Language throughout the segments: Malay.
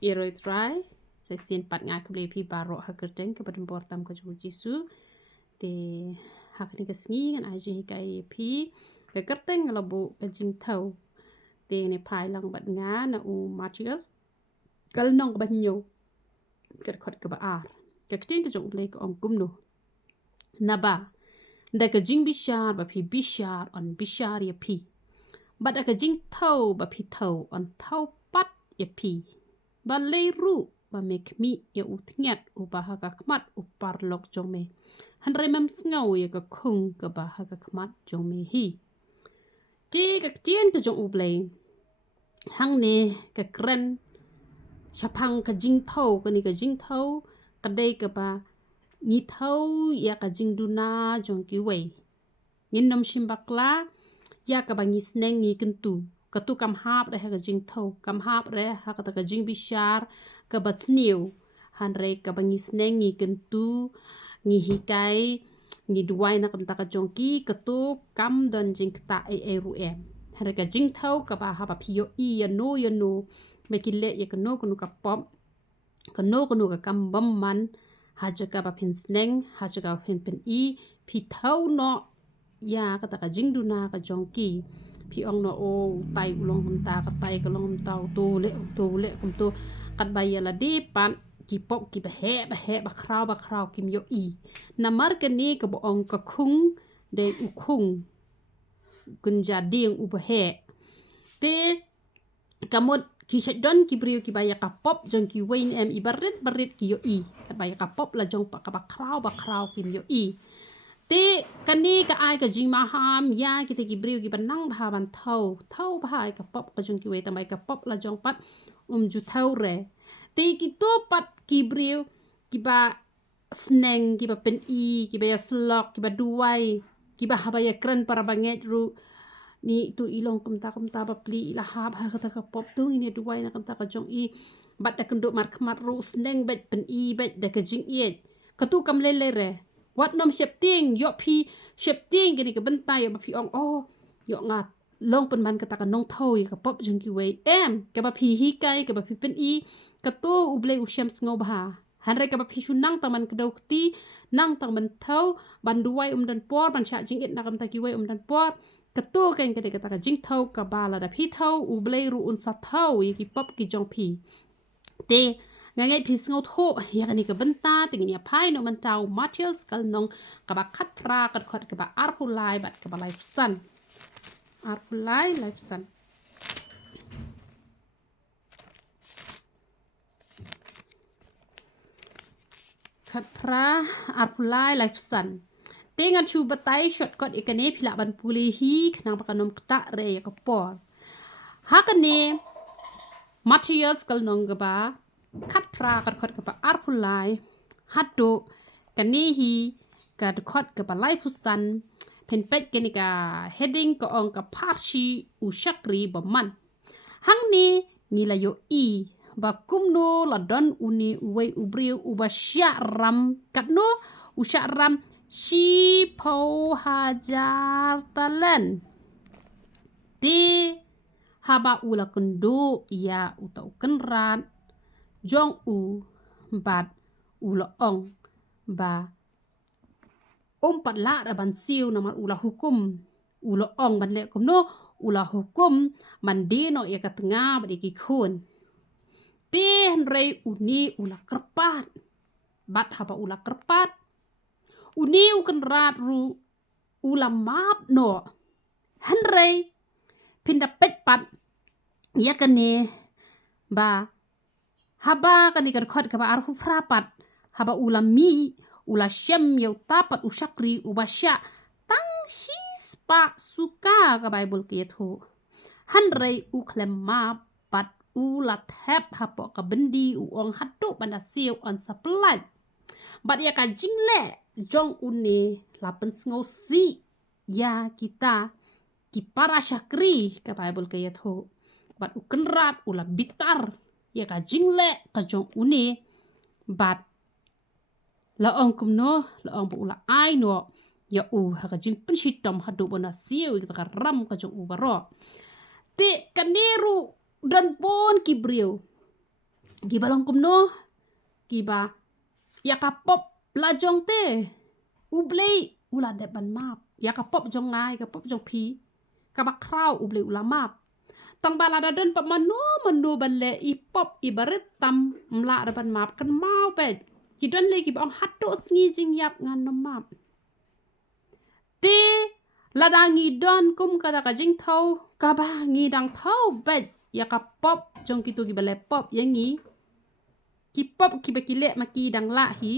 Iroi try saya sin pat ngai ke beli baro hakerteng ke badan portam ke jisu te hak ni ke sngi ngan aji ke iaphi ke kerteng labu ke jingthew te ne pai lang bat nga na u Matthias kal nong ban nyo ke khot ke ba ar ke kting ke jong beli ke ong kum no na ba da ke jing bishar ba phi bishar on bishar iaphi bat da ke jingthew ba phi thau on thau pat iaphi ba leiru ba mek mi ya utngiat u ba ha ka kmat u parlok jong me han remem sngaw ya ka khung ka ba ha ka kmat jong me hi ti ka tien te jong u blei hang ne ka kren chapang ka jingthew ka ni ka jingthew ka dei ka ba ni thau ya ka jingduna jong ki wei ngin nom shimbakla ya ka ba ngi sneng ngi kentu katu kam hap re ha ka jingthew kam hap re ha ka ta ka jing bishar ka ba sniu han re ka ba ngi sneng ngi kentu ngi hikai ngi duai na kam ta ka jongki katu kam don jing ta e ru em han re ka jingthew ka ba ha ba phio I ya no me ki le ya ka no ka pom ka no ka kam bam man ha ja ka ba phin sneng ha ja ka phin I phi thau no ya ka ta ka jingduna ka jongki phi ong no o tai ulong kum ta ka tai ka long tau tu le kum tu kat ba ya la di pan ki pop ki ba he ba kraw kim yo I na mar ka ni ka bo ong ka khung de u khung kun ja ding u ba he te kamot ki shadon ki brio ki ba ya ka pop jong ki wain em I barit ki yo I kat ba ya ka pop la jong pa ka ba kraw kim yo I te kani ka ai ka jing ma ham ya ki te ki brio ki banang bha ban thau bha ai ka pop ka jong ki wei tamai ka pop la jong pat ju thau re te ki to pat ki brio ki ba sneng ki ba pen I ki ba ya slok ki ba duai ki ba ha ba ya kran para banget ru ni tu ilong kum ta ba pli la ha ba ka ta ka pop tu ini duai na kum ta ka jong I bat da kendo mar khmat ru sneng bet pen I bet da ka jing I ka tu kam le re wat nom shep ting yo phi shep ting ke ni ke bentai ba phi ong yo ngat long pen man ka ta ka nong thoi ka pop jung ki wei em ka ba phi hi kai ka ba phi pen I ka to u ble u shem sngo ba han re ka ba phi shu nang ta man ka dau ti nang ta man thau ban duai dan por ban cha jing it na kam ta ki wei dan por ka to ken ka de ka ta ka jing thau ka ba la da phi thau u ble ru un sa thau yi ki pop ki jong phi te ngai phi sngo tho ya ni ka benta ting ni phai no man tau Matthias kal nong ka ba khat pra ka khot ka ba ar pulai bat ka ba life sun ar pulai life sun khat pra ar pulai life sun tengan chu batai shot kot ikane phila ban puli hi khnang ba kanom ta re ya ka por hakane Matthias kal nong ka ba khat pra ka khot ka ba ar pulai hatto kani hi ka khot ka ba life sun pen pet keni ka heading ka ong ka parshi u shakri ba man hang ni la yo I ba kumno la don uni uwei ubrio uba syaram katno u syaram shi po hajar talan ti haba ula kendo ya utau kenrat jong u bat ula ong ba pat la da ban siu na man ula hukum ula ong ban le kumno ula hukum mandi no ya katnga ba ki khun tin rei uni ula kerpat bat haba ula kerpat uni ukan rat ru ula map no han rei pinda pet pat ya kane ba haba kani kan khot ka ba ar hu prapat haba ula mi ula shem yau tapat ushakri ubasya tang spa suka ka bible ke tho han rei u klem ma pat ula thep hapo ka bendi u ong hatu banda siu on supply bat ya ka jingle jong une lapen sngo si ya kita ki para syakri ka bible ke tho bat u kenrat ula bitar ya ka jingle ka jong une bat la ong kumno la ong ula ai no ya u ha ka jing pensitom hadu bona siu ka ram ka jong u baro te kaniru dan pon ki brio giba long kumno giba yakapop la jong te ublei ula de ban map yakapop jong ngai kapop jong pi kabak kraw ublei ula map tang balada don pa manu balle ipop ibaret tam mla ban map kan mau pe kidon le giba ong hatto sngi jing yap ngan no map te ladangi don kum kada ka jing thau kaba ngi dang thau bet yakapop jong kitu giba le pop yangi ki pop ki bekile maki dang la hi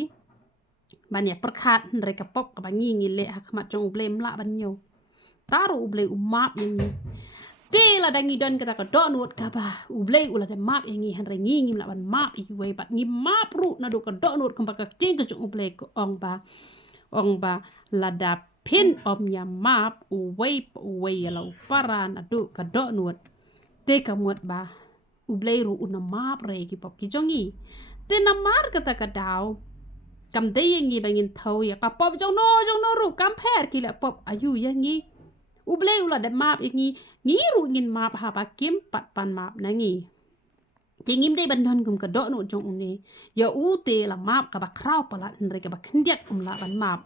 ban ya perkhat mereka pop ka bangi ngile hak mat jong blem la ban nyo taru uble umap yangi te la dangi don kata ka donut ka ba uble ula de map yangi han rengi ngim la ban map iki we bat ngi map ru na do ka donut ka ka ting ka jong uble ko ong ba la da pin om ya map uwe ya la para na do ka donut te ka mot ba uble ru una map re ki pop ki jongi te na mar kata ka daw cầm tay yangi bangin thau ya ka pop jong no ru kam pher ki la pop ayu yangi uble ula de map yangi ngi ru ngin map ha ba kim pat pan map na ngi tingim dei bandon kum ka do no jong uni ya u te la map ka ba kraw pala nre ka ba khndiat la ban map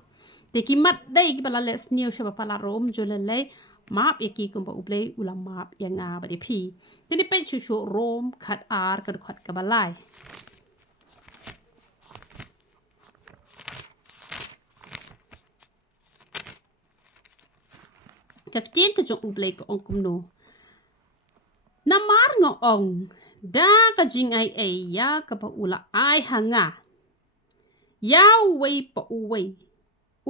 te ki mat dei ki pala les new shaba pala rom jolele map yaki kum ba uble ula map yanga ba de pi te ni pe chu rom khat ar ka khat ka balai các chiến cái chỗ uble của ông cũng nô nam mar ngọ ông da cái jing ai ya cái bảo ula ai hanga ya wei po wei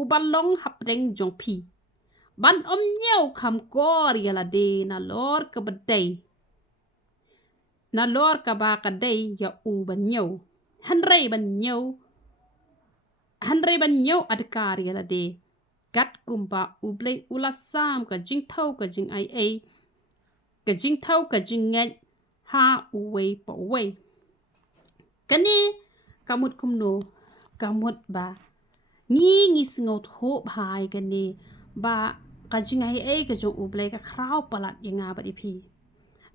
ubalong hap reng jong pi ban nhau kham kor ya la de na lor ka badai na lor ka ba ka dei ya u ban nhau han rei ban nhau adkar ya la de gat kumpa uble ula sam ka jing thau ka jing ai ka jing thau ka jing ngai ha uwe po we kani kamut kumno kamut ba ngi sngo tho bhai kani ba ka jing ai ka jong uble ka kraw palat yanga ba di pi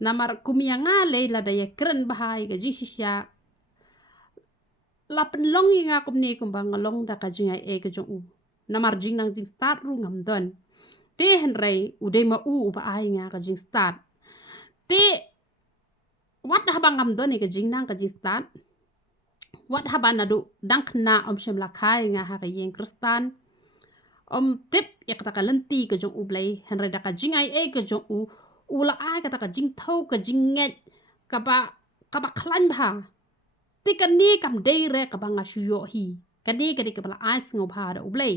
namar kumyanga le la da ya kren bhai ka jing shisha la pen long yanga kumni kumbang long da ka jing ai ka jong u namar jing nang jing start ru ngam don te hen rei udai ma u ba ai nga ka jing start te wat ha bang ngam don ka jing nang ka jing start wat ha ban adu dang khna om shem la khai nga ha ka yeng kristan om tip ya ka ka lenti ka jong u blai hen rei da ka jing ai ka jong u la ai ka ka jing thau ka jing nget ka ba khlan ba te kan ni kam dei re ka ba nga shu yo hi ka ni ka ka bala ai sngo ba da u blai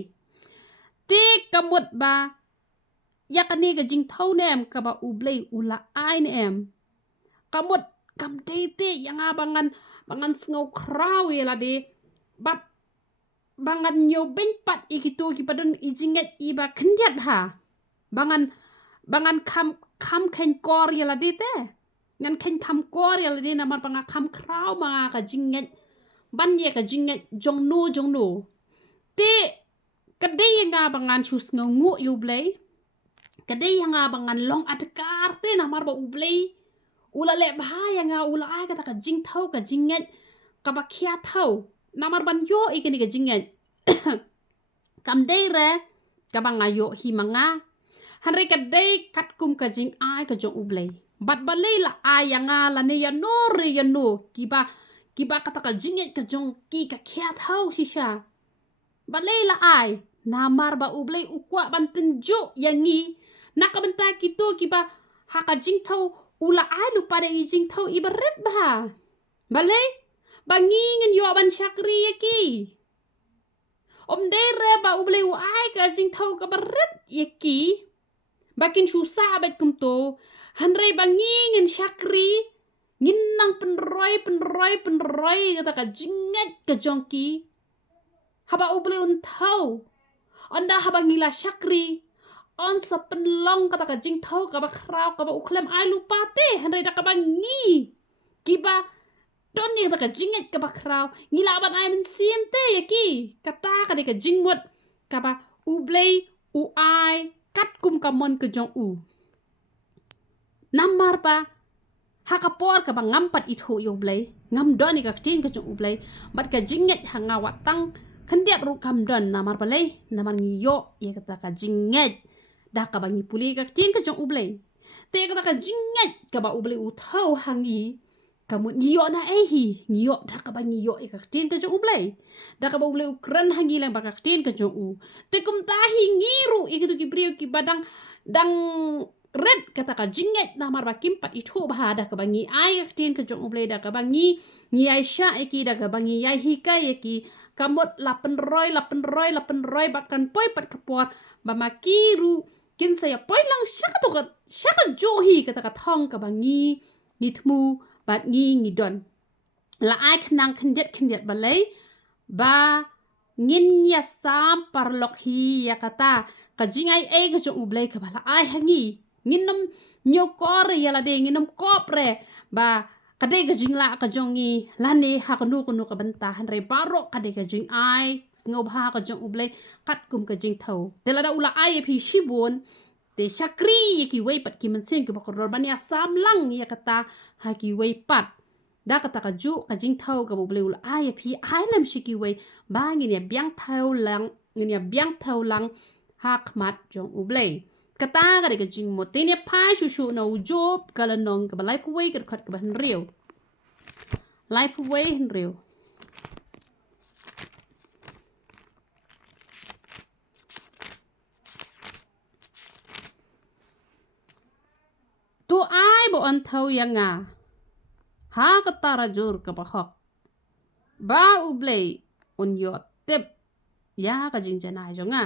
te kamut ba yakani ga jing thau nem ka ba ublei ula ai nem kamut kam de te yanga bangan sngo kraw la de bat bangan nyo ben pat ikitu ki padon ijinget iba khndiat ha bangan kam khen kor la de te ngan khen kam kor la de na mar banga kam kraw ma ka jinget ban ye ka jinget jong no te kadai nga bangan chus ngu ublei kadai nga bangan long adkar te na mar ba ublei ula le bahaya nga ula ai ka ka jing thau ka jinget ka ba khia thau na mar ban yo ikeni ka jinget kam dei re ka banga yo hi manga han re kadai kat kum ka jing ai ka jong ublei bat balei la ai nga la ne ya no re ya no kiba ka ka jinget ka jong ki ka khia thau shisha balei la ai namar ba ublei ukwa banten jo yangi nakabenta kito kiba haka jingthau ula ai lu pada i jingthau ibaret ba balei bangingin yo ban chakri yaki om dei re ba ublei u ai ka jingthau ka baret yaki bakin susah bet kumto hanrei bangingin chakri nginang penroi kata ka jinget ka jongki haba ublei un thau anda haba ngila chakri on sa penlong kata ka jing thau ka ba kraw ka ba uklem ai lupa te hanrei da ka ba ngi kiba don ni ka jinget ka ba kraw ngila ban ai men sim te yaki kata ka de ka jingmut ka ba ublei u ai kat kum ka mon ka jong u namar pa hakapor ka bang ngampat itho yo blay ngam don ka tin ka jong ublay bat ka jinget hanga watang kandiat ru kam don namar balay namar ngiyo ye kata ka jinget dah ka bang puli ka tin ka jong ublay te kata ka jinget ka ba ublay utho hangi kamu ngiyo na ngiyo dah ka bang ngiyo ka tin ka jong ublay dah ka ba ublay ukran hangi lang ba ka tin ka jong u te kum tahi ngiru ikitu ki brio ki badang dang red kata ka jinget namar ba kimpat itho ba dah ka bangi ai ka tin ka jong ublay dah ka bangi ngi aisha eki dah ka bangi ai hika eki kamot 800 bahkan poi pat kapor ba makiru kin saya poi lang syaka johi kata ka thong ka bangi nithmu bat ngi don la ai khnang khindiat balai ba ngin ya sam parlok hi ya kata ka jingai ka jong ublay ka bala ai hangi nginam nyokor ya la de nginam kopre ba kadai ka jingla ka jongi lane ha kanu ka bentahan re baro kadai ka jing ai sngob ha ka jong ublay kat kum ka jing thau telada ula ai phi shibon te shakri ki wei pat ki mansing ki bakor bania samlang ya kata ha ki wei pat da kata ka ju ka jing thau ka ublay ula ai phi ai lam shiki wei ba ngin ya biang thau lang hak mat jong ublay kata ka de ka jing mo te ne pa shu na ujob kala nong ka balai puwei ka khat ka ban riu lai puwei hin riu tu ai bo an thau yang ha ka tara jur ka ba hok ba ublay un yo tep ya ka jing jana jonga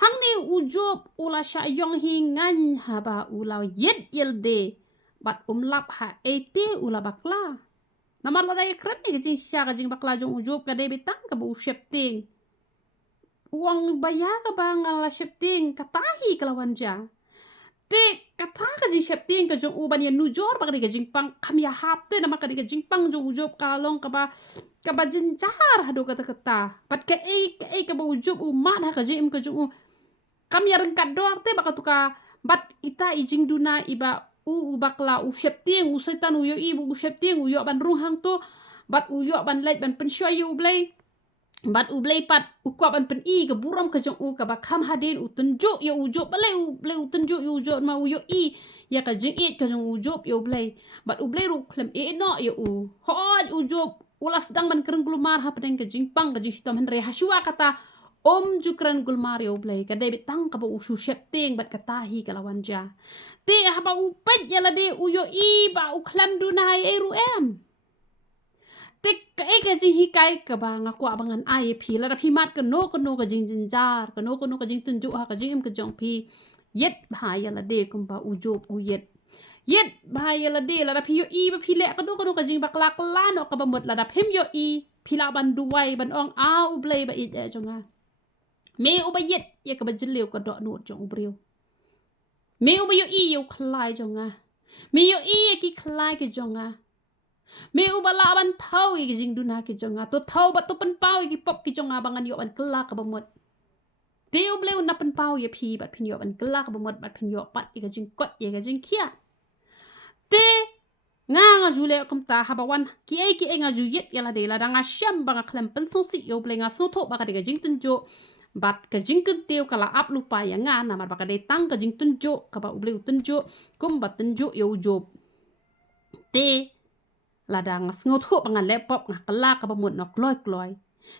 hang ni ujob ula sha yong hi ngan ha ba ula yet yelde bat lap ha ete ula bakla namar la dai kran ni jing sha ka jing bakla jong ujob ka de bitang ka bu shepting uang baya ka ba ngala shepting katahi kalawan ja te kata ka jing shepting ka jong uban ya nujor ba ka jing pang kam ya hap te namar ka jing pang jong ujob kalong ka ba jinjar hado kata pat ka ka ba ujob umat ha ka jing ka jong kam ya rengkat doar te baka tuka bat ita ijing duna iba bakla shepting setan uyo ibu shepting uyo ban rung hang to bat uyo ban lait ban pensyoy ublay bat ublay pat ukwa ban pen i ke buram ke jong u ka ba kam hadin utunjuk ya ujo balai ublay utunjuk ya ujo ma uyo i ya ka jing it ke jong ujo ya ublay bat ublay ru klem e no ya u hoj ujo ulas dang ban kereng glumar ha pedeng ke jing pang ke jing sitom henre hasua kata jukran gulmar ya ublay ka de bitang ka ba usu shepting bat katahi kalawan ja te ha ba upet ya la de uyo i ba uklam dunai e ru em te ka jing hikai ka ba ngaku abangan ai phi la da phi mat ka no ka jing jinjar ka no ka jing tunju ha ka jing em ka jong phi yet ba ya la de kum ba ujob u yet ba ya la de la da phi yo i ba phi le ka no ka jing bakla kala no ka ba mot la da phim yo i phi la ban duwai ban ong a ublay ba it e jonga me ubayet ya ka ba jileu ka do no jong ubriu me ubayo i yo khlai jonga me yo i ki khlai ke jonga me ubala ban thau i jing duna ki jonga to thau ba to pan pau ki pop ki jonga bangan yo ban kla ka ba mot te ubleu na pan pau ye phi bat phin yo ban kla ka ba mot bat phin yo pat i ka jing kot ye ka jing khia te nga jule kum ta ha ba wan ki nga ju yet ya la de la danga sham ba nga khlem pen so si yo ble nga so tho ba ka de ka jing tun jo bat ka jing tew kala ap lupa ya nga namar ba ka de tang ka jing tun jo ka ba ubleu tun jo kum bat tun jo yo job te ladang sngot ho banga laptop nga kala ka ba mut nok kloi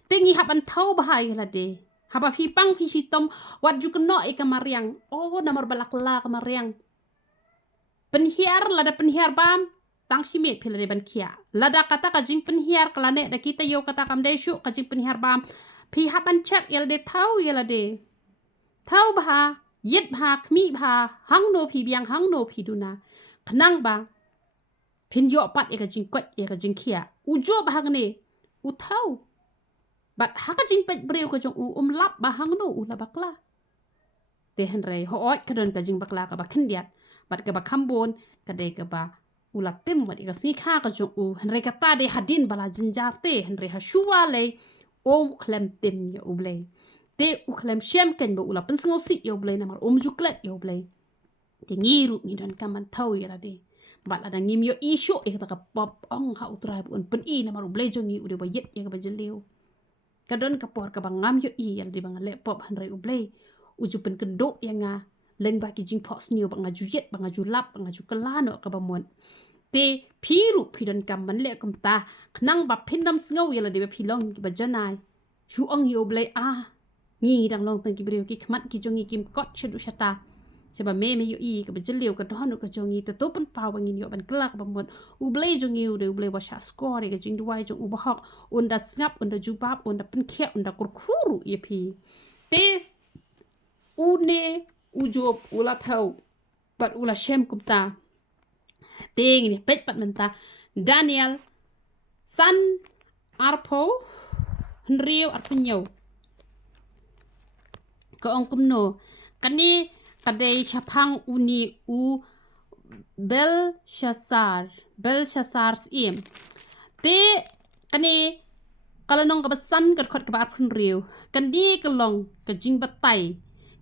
te ngi haban thau ba hai la de haba phi pang phi sitom wat ju kno e ka mariang namar balak la ka mariang penhiar lada penhiar bam tang simit phi la de ban khia lada kata ka jing penhiar kala ne da kita yo kata kam de shu ka jing penhiar bam phi haban chat yel de thau yel de thau ba yet ba khmi ba hang no phi biang hang no phi duna khnang ba phin yo pat e ka jing kot e ka jing khia ujo ba hang ne u thau bat ha ka jing pet breu ka jong lap ba hang no u la bakla te hen re ho ot ka don ka jing bakla ka ba khindiat bat ka ba khambon ka de ka ba ulat tem wat ka si kha ka jong hen re ka ta de hadin bala jinjar te hen re ha shuwa le klem tem ya ublay te klem shem ken ba ula pensngo si ya ublay namar juklet ya ublay te ngiru ngidon kaman thau ya de bat ada ngim yo isu kata ka pop ong ha utrai pun pen I na maru blai jongi udah bayet ya ka bajeleu kadon ka por ka bangam yo I yal di bang le pop hanrai ublai uju pen kendok ya nga leng ba ki jing pok sniu bang ajuyet bang ajulap bang ajukelano ka bamon te piru pidon kam man le kum ta khnang ba phindam sngau yala de philong ki bajanai shu ong yo blai ngi dang long tang ki breu ki khmat ki jongi kim kot chedu shata seba me yo I ka bajeleu ka dono ka jongi to topan pawangin yo ban klak bamon ublai jongi ude ublai wa sha score ka jing duai jong ubahok unda snap unda jubab unda penkhia unda kurkuru ye pi te une ujob ula thau bat ula shem kumta ting ni pet pat menta Daniel san arpo henriu arpunyo ko ong kumno kani kadai chapang uni u Belshazzar sim te kani kalanong ka basan ka khot ka ba henriu kani kalong ka jing batai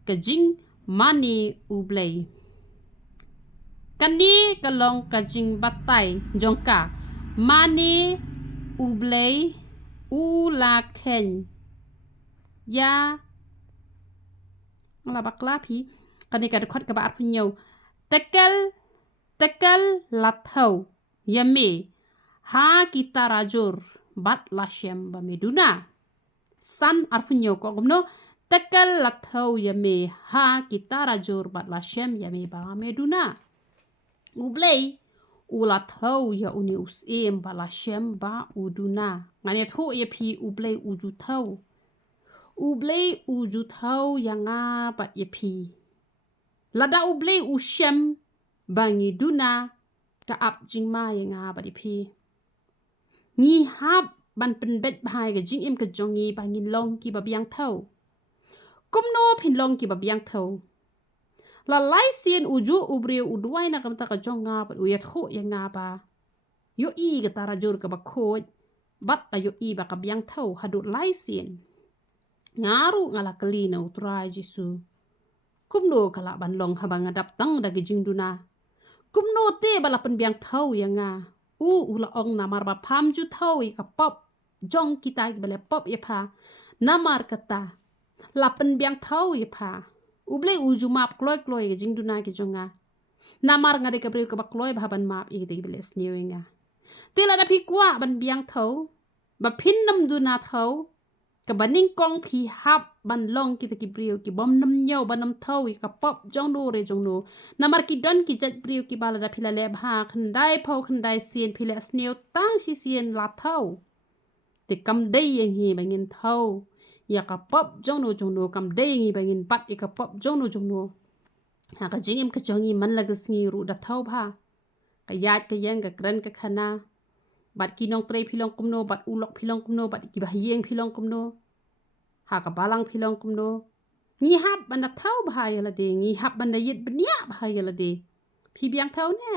ka jing mani ublai kani kalong ka jing batai jongka mani ublai ula ken ya ngala bakla pi kani ka khot ka ba punyo tekel lathau yame ha kita rajur bat lashem ba meduna san arpunyo ko gumno tekel lathau yame ha kita rajur bat lashem yame ba meduna ublai ulathau ya uni usim ba lashem ba uduna ngane tho ye pi ublai uju thau yanga bat ye pi lada ublai ushem bangi duna ka ap jingma yanga bat ye pi ngi hab ban pen bet bhai ga jing im ka jongi bangin long ki ba biang thau kumno phin long ki ba biang thau la lai sien uju ubre udwai na kam ta ka jonga pa uyat kho yanga ba yo I ga tara jor ka ba khoj bat la yo I ba ka biang thau hadu lai sien ngaru ngala kali na utrai jisu kumno kala ban long habang adap tang da jing duna kumno te bala pen biang thau yanga ula ong namar ba pham ju thau I ka pop jong kita bale pop ye pha namar kata lapen biang thau ye pha ublai uju map kloi ke jing duna ki jonga namar ngade ka bre ka ba kloi bhaban map I te bale snewinga tela da phi kwa ban biang thau ba phin nam duna thau ka baning kong phi hap ban long ki te ki brio ki bom nam nyau banam thau I ka pop jong no re jong no namar ki don ki jat brio ki bala da phila le bha khandai phau khandai sien phila snew tang si sien la thau te kam dei yang hi bangin thau ya ka pop jong no kam dei ngi bangin pat I ka pop jong no ha ka jingim ka jongi man la gsngi ru da thau bha ka yat ka yang ka kran ka khana bat ki nong trei philong kumno bat ulok philong kumno bat ki ba yeng philong kumno ha ka balang philong kumno ngi hab ban thau bha yala de ngi hab ban yit bnya bha yala de phi biang thau ne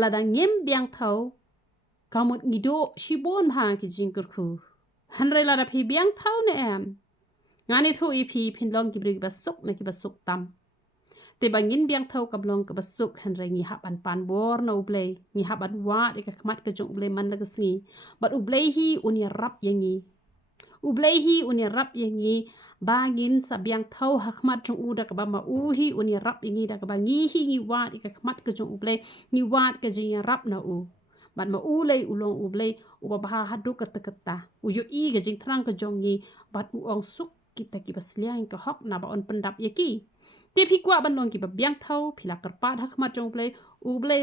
la da ngem biang thau kamut ngido shibon bha ki jing kur khu hanre la da phi biang thau ne ngani thu I phi phinlong ki bri ba suk na ki ba suk tam te bangin biang thau kablong ka basuk hanre ngi haban pan bor na ublei ngi haban wa de ka khmat ka jong ublei man la ka si bat ublei hi uni rap yangi bangin sa biang thau ha khmat jong u da ka ba ma u hi uni rap yangi da ka ba ngi hi ngi wa de ka khmat ka jong ublei ngi wa ka jing rap na u bat ma u lei ulong ublei u ba ha hadu ka takata u yo I ga jing thrang ka jong ngi bat u ong suk kita ki basliang ka hok na ba on pendap yaki te phi kwa ban long ki ba biang thau phila karpat ha khmat jong play ublei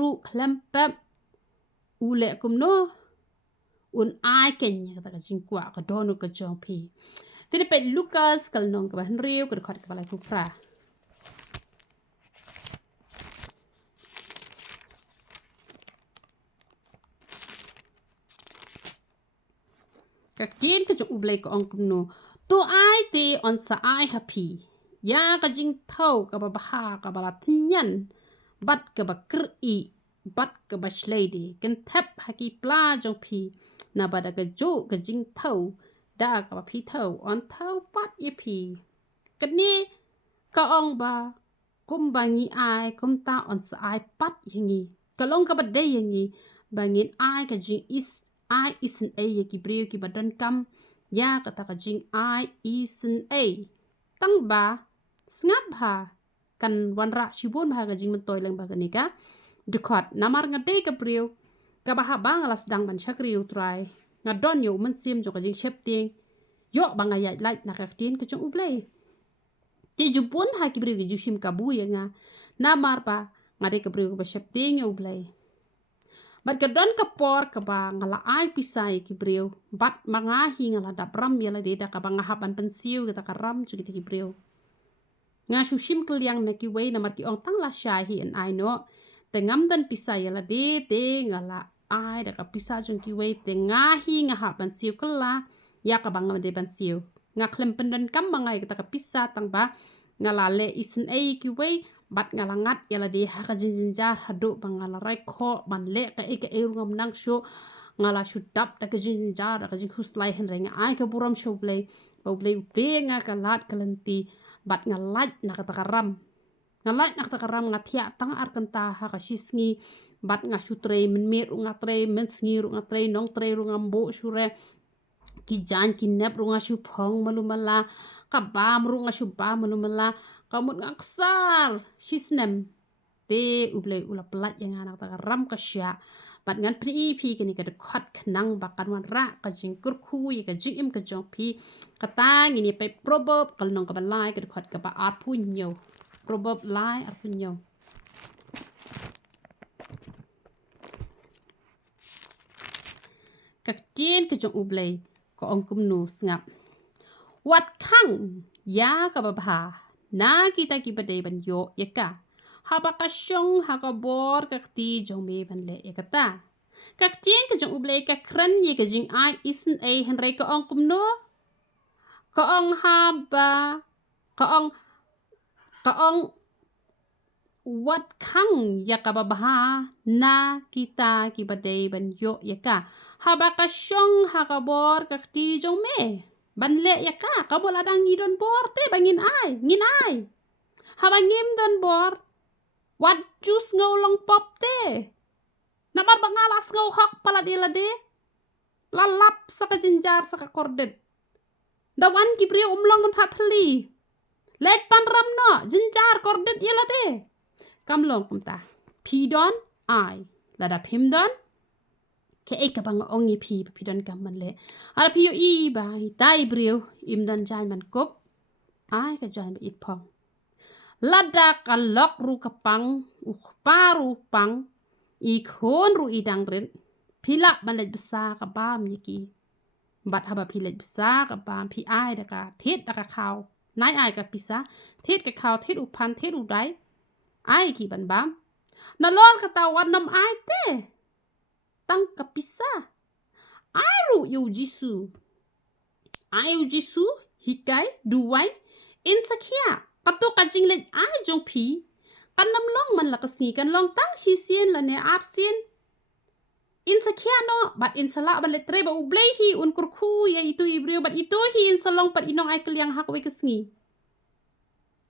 ru klempap ule kumno un ai ken ya ta jing kwa ka donu ka jong phi te pe Lucas kal nong ka ban riu ka khot ka ba lai pra ka tin ka jong ublei ko ong kumno to ai te on sa ai happy ya ka jing thau ka ba ha ka ba la thnyan bat ka ba kri bat ka ba shlady ken thap haki pla jong phi na ba da ka jo ka jing thau da ka ba phi thau on thau pat ye phi ka ni ka ong ba kum bangi ai kum ta on sa ai pat yangi kalong ka bade yangi bangin ai ka jing isn a ki breu ki badan kam ya kata ka jing I isn a tang ba snap ha kan wanra shibon ba ka jing mentoy lang ba ka dekot namar ngade ka breu ka ba bang alas dang ban chakriu try ngadon yo men sim jo ka jing shep ting yo banga ya like nakaktin ka jong ublay ti jupun ha ki breu ki jushim ka bu ya nga namar pa ngade ka breu ka ba shep ting yo ublay bat ka don ka por ka ba ngala ai pisai ki breu bat mangahi ngala da bram yala de da ka ba ngahapan pensiu kita ka ram chu ki breu nga shushim keliang na ki wei namar ki ong tang la shahi en ai no tengam dan pisai yala de te ngala ai da ka pisa jong ki wei te ngahi ngahapan siu kala ya ka bang de pensiu nga klem pendan kam mangai kita ka pisa tang ba ngala le isen ai ki wei bat ngalangat yala de ha ka jinjar hadu bangala rai kho ban le ka e rungam nang sho ngala shudap da ka jinjar da ka jing khuslai hen renga ai ka buram sho play be nga ka lat kalenti bat ngalat na ka takaram ngalat na ka takaram ngathia tang ar kanta ha ka shisngi bat nga shutre men mer nga tre men sngi nga tre nong tre ngam bo shure ki jan ki nep runga shu phong malumala ka bam runga shu ba malumala kamut ngaksar shisnem te ublay ula pelat yang anak ta ram ka sya pat ngan pri phi kini ka dekhat khnang bakan wan ra ka jing kur khu ye ka jing im ka jong phi kata ngini pe proverb kal nong ka balai ka dekhat ka ba ar pu nyo proverb lai ar pu nyo ka tien ka jong ublay ko ong kum nu ngap wat khang ya ka ba bha na kita ki bade ban yo yaka habaka syong haka bor ka ti jong me ban le yakata ka tien ka jong ublay ka kran ye ka jing ai isn a henry ka ong kum no ka ong ha ba ka ong wat khang yaka ba bha na kita ki bade ban yo yaka habaka syong haka bor ka ti jong me ban le yaka ka bola dang ngidon bor te bangin ai ngin ai haba ngim don bor wat jus ngau long pop te namar bangalas ngau hok pala de lalap saka jinjar saka kordet dawan ki brio umlong kan phathli lek pan ram no jinjar kordet yela de kamlong kumta pidon ai lada pimdon ke ek bang ongi pidon kaman le ara piyo I ba tai brio imdan jai man kop ai ka jai ba it phong lada kalok ru kapang paru pang I khon ru idang ren pila balet besar ka bam yiki bat haba pilet besar ka bam pi ai da ka thet da ka khaw nai ai ka pisa thet ka khaw thet upan thet udai ai ki ban bam na lor ka tawan nam ai te tang ka pisa ai ru yu jisu hikai duwai insakia katu kajing let ai jong pi kan nam long man la kasi kan long tang hi sien la ne ap sien insakia no bat insala ban le tre ba ublei hi un kurkhu ya itu ibrio bat itu hi insalong pat inong ai keliang hak we kesngi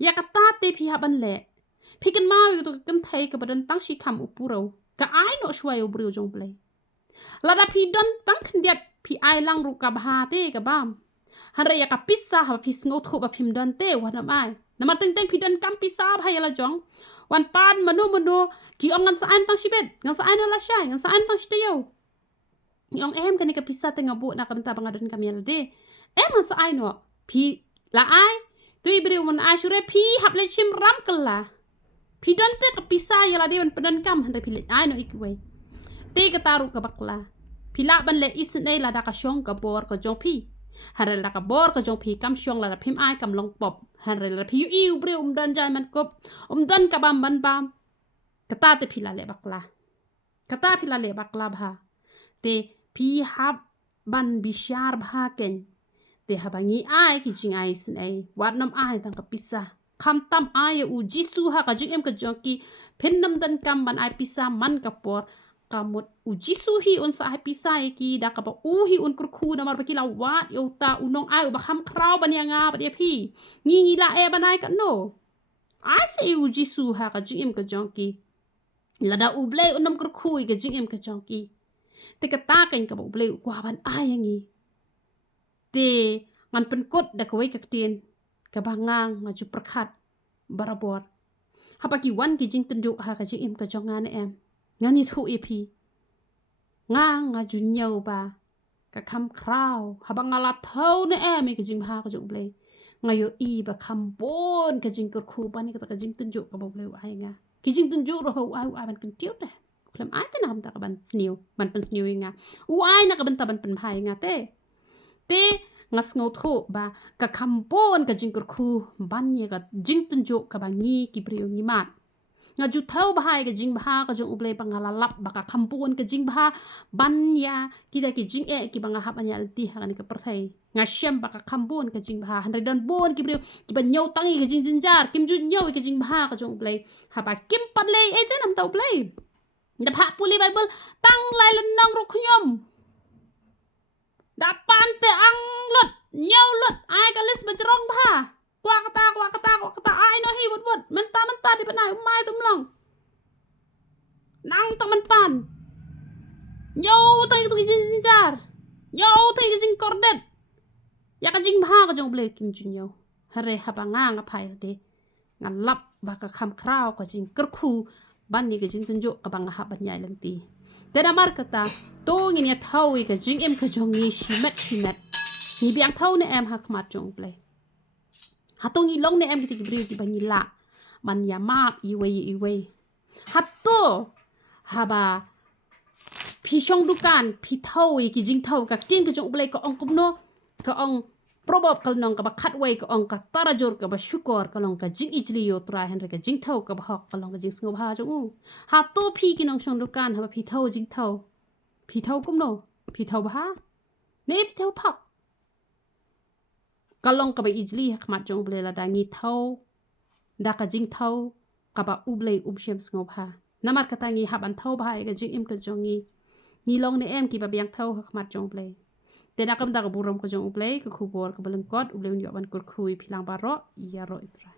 ya kata te pi haban le pi kan mau itu kan thai ka badan tang shi kham upuro ka ai no shwai ubrio jong play lada pi don tang khndiat pi ai lang ru ka bha te ka bam hanra ya ka pissa ha pis ngo thu ba phim don te wa nam ai namar teng pi don kam pissa bha ya la jong wan pan manu ki ong ngan sa an tang shibet ngan sa an la shai ngan sa an tang shte yo ong em kan ka pissa te ngabu na kam ta bangadon kam ya la de em ngan sa ai no pi la ai tu ibri un ashure pi hap le chim ram kala pi don te ka pissa ya la de wan pedan kam hanra pi le ai no ikwai te ka taru ka bakla pila ban le isne la da ka shong ka bor ka jong pi harel la ka bor ka jong pi kam shong la phim ai kam long pop harel la pi yu bre dan jai man kop dan ka bam ban bam kata te pila le bakla bha te pi hab ban bishar bha ken te habangi ai ki jing ai sne wat nam ai tang ka pisa kham tam ai u jisu ha ka jing em ka jong ki phen nam dan kam ban ai pisa man ka por kamut uji suhi un sa hai pisai ki da ka ba uhi un kurkhu na mar ba ki la wat yo ta unong ai ba kham kraw ban ya nga ba dia phi ngi la e banai ka no Asa iu Jisu ha ka jing im ka jongki. Lada ublay unam kurkhui ka jing im ka jongki. Te kata kan ka ublay ukwaban ayangi. Te ngan penkot da kawai ka ktien. Ka bangang ngaju perkat barabor. Hapaki wan ki jing tenduk ha ka jing im ka jongan em. Ngani thu iaphi. Ngang ngaju nyau ba. Ka kam krau. Habang ngala thau na em ka jing ha ka jong ublay. Ngayo i ba kambon ka jing kurkhu ba ni kata ka jing tenduk ka ublay ayanga. Ki jing tenduk roh ai ban kan tiut dah. Klam ai ta nam ta ka ban sniu. Man pen sniu nga. Ai na ka ban ta ban pen phai nga te. Te ngas ngau tho ba ka kambon ka jing kurkhu ban ye ka jing tenduk ka bangi ki priu ngi mat. Nga ju thau bahai ka jing baha ka jong ublay bangala lap ba ka kambon ka jing baha ban ya kita ki jing ki banga hap anya alti ha ka perthai. Nga syam ba ka kambon ka jing baha handai dan bon ki priu ki ban nyau tangi ka jing jinjar kim ju nyau ka jing baha ka jong ublay ha ba kim pat le ai te nam ta ublay. Da pha puli Bible tang lai lenong ru khnyom. Da pan te ang lot nyau lot ai ka lis ba jrong baha. Kwa kata ai no hi wot menta di panai umai tum long. Nang tang man pan. Nyau tang tu jing jinjar. Nyau tang jing kordet. Ya ka jing baha ka jong ublay kim ju nyau. Hare haba nga phai te. Ngalap ba ka kham krau ka jing kurkhu ban ni ka jing tunjuk ka banga hab nyai lenti. Tena mar kata to ngin ya thau ka jing em ka jong ni shimet. Ni biang thau ne em ha khmat jong ublay. Hato ngi long ne em ki bri ki bangi la. Man ya map iwe. Hato haba pi shong dukan pi thau ki jing thau ka tin ka jong ublay ka ong kumno ka ong probab kal nong ka ba khatway ka ong ka tarajor ka ba syukor ka long ka jing ijli yo tra hen ka jing thau ka ba hok ka long ka jing sngo ba jong hato pi ki nong shong dukan haba pi thau jing thau kumno pi thau ba ne pi thau thok ka long ka ba ijli hakmat jong ublay la da ngi thau da ka jing thau ka ba ublay shem sngo ba namar kata ngi haban thau ba ka jing im ka jong ngi long ne em ki ba biang thau hakmat jong ublay. Tena kam da ka buram ko jong ublay ka khubor ka balengkot ublay unyo ban kurkhui pilang baro iya ro itra.